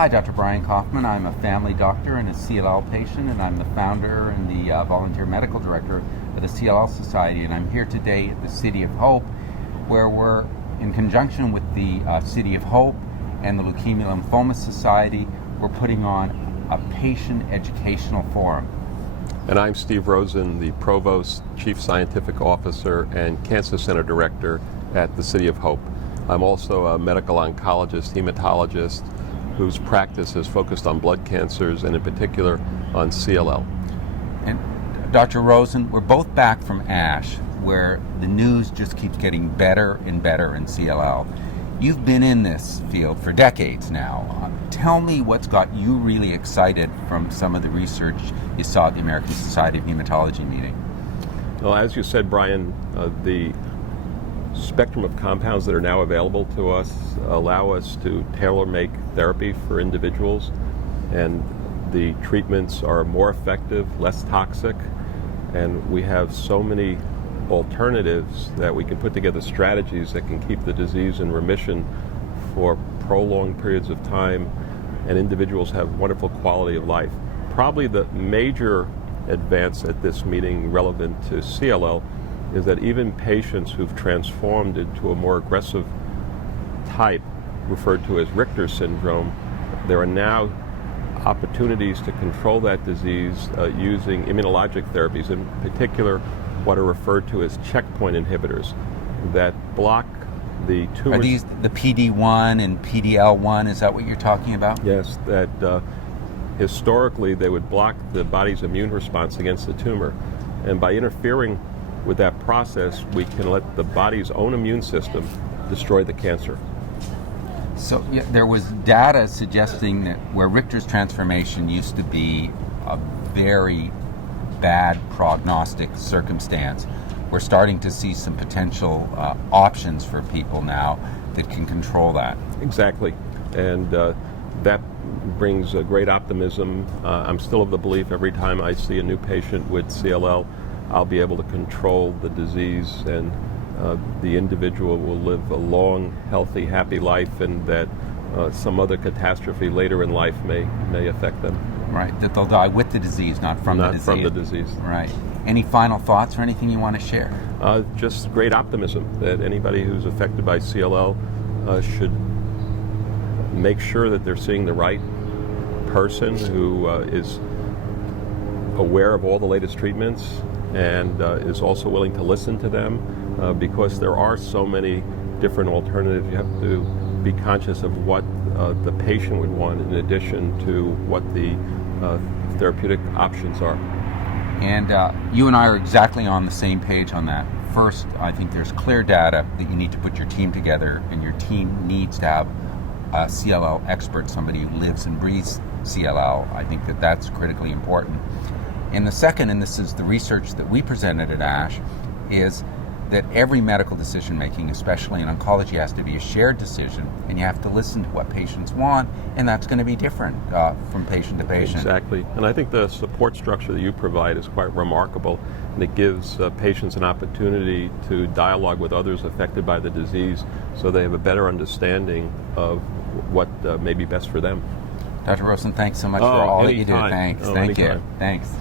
Hi, Dr. Brian Kaufman. I'm a family doctor and a CLL patient, and I'm the founder and the volunteer medical director of the CLL Society. And I'm here today at the City of Hope, where we're in conjunction with the City of Hope and the Leukemia Lymphoma Society. We're putting on a patient educational forum. And I'm Steve Rosen, the Provost, Chief Scientific Officer, and Cancer Center Director at the City of Hope. I'm also a medical oncologist, hematologist, whose practice is focused on blood cancers and in particular on CLL. And Dr. Rosen, we're both back from ASH, where the news just keeps getting better and better in CLL. You've been in this field for decades now. Tell me what's got you really excited from some of the research you saw at the American Society of Hematology meeting. Well, as you said, Brian, the spectrum of compounds that are now available to us allow us to tailor-make therapy for individuals, and the treatments are more effective, less toxic, and we have so many alternatives that we can put together strategies that can keep the disease in remission for prolonged periods of time, and individuals have wonderful quality of life. Probably the major advance at this meeting relevant to CLL is that even patients who've transformed into a more aggressive type, referred to as Richter's syndrome, there are now opportunities to control that disease using immunologic therapies, in particular what are referred to as checkpoint inhibitors that block the tumor. Are these the PD-1 and PD-L1? Is that what you're talking about? Yes, that historically they would block the body's immune response against the tumor, and by interfering with that process, we can let the body's own immune system destroy the cancer. So yeah, there was data suggesting that where Richter's transformation used to be a very bad prognostic circumstance, we're starting to see some potential options for people now that can control that. Exactly, and that brings a great optimism. I'm still of the belief every time I see a new patient with CLL, I'll be able to control the disease, and the individual will live a long, healthy, happy life, and that some other catastrophe later in life may affect them. Right, that they'll die with the disease, not from the disease. Not from the disease. Right. Any final thoughts or anything you want to share? Just great optimism that anybody who's affected by CLL should make sure that they're seeing the right person who is aware of all the latest treatments and is also willing to listen to them, because there are so many different alternatives. You have to be conscious of what the patient would want in addition to what the therapeutic options are. And you and I are exactly on the same page on that. First, I think there's clear data that you need to put your team together, and your team needs to have a CLL expert, somebody who lives and breathes CLL. I think that that's critically important. And the second, and this is the research that we presented at ASH, is that every medical decision making, especially in oncology, has to be a shared decision, and you have to listen to what patients want, and that's going to be different from patient to patient. Exactly, and I think the support structure that you provide is quite remarkable, and it gives patients an opportunity to dialogue with others affected by the disease so they have a better understanding of what may be best for them. Dr. Rosen, thanks so much for all that you do. Thanks. Oh, Thank anytime. you. Thanks.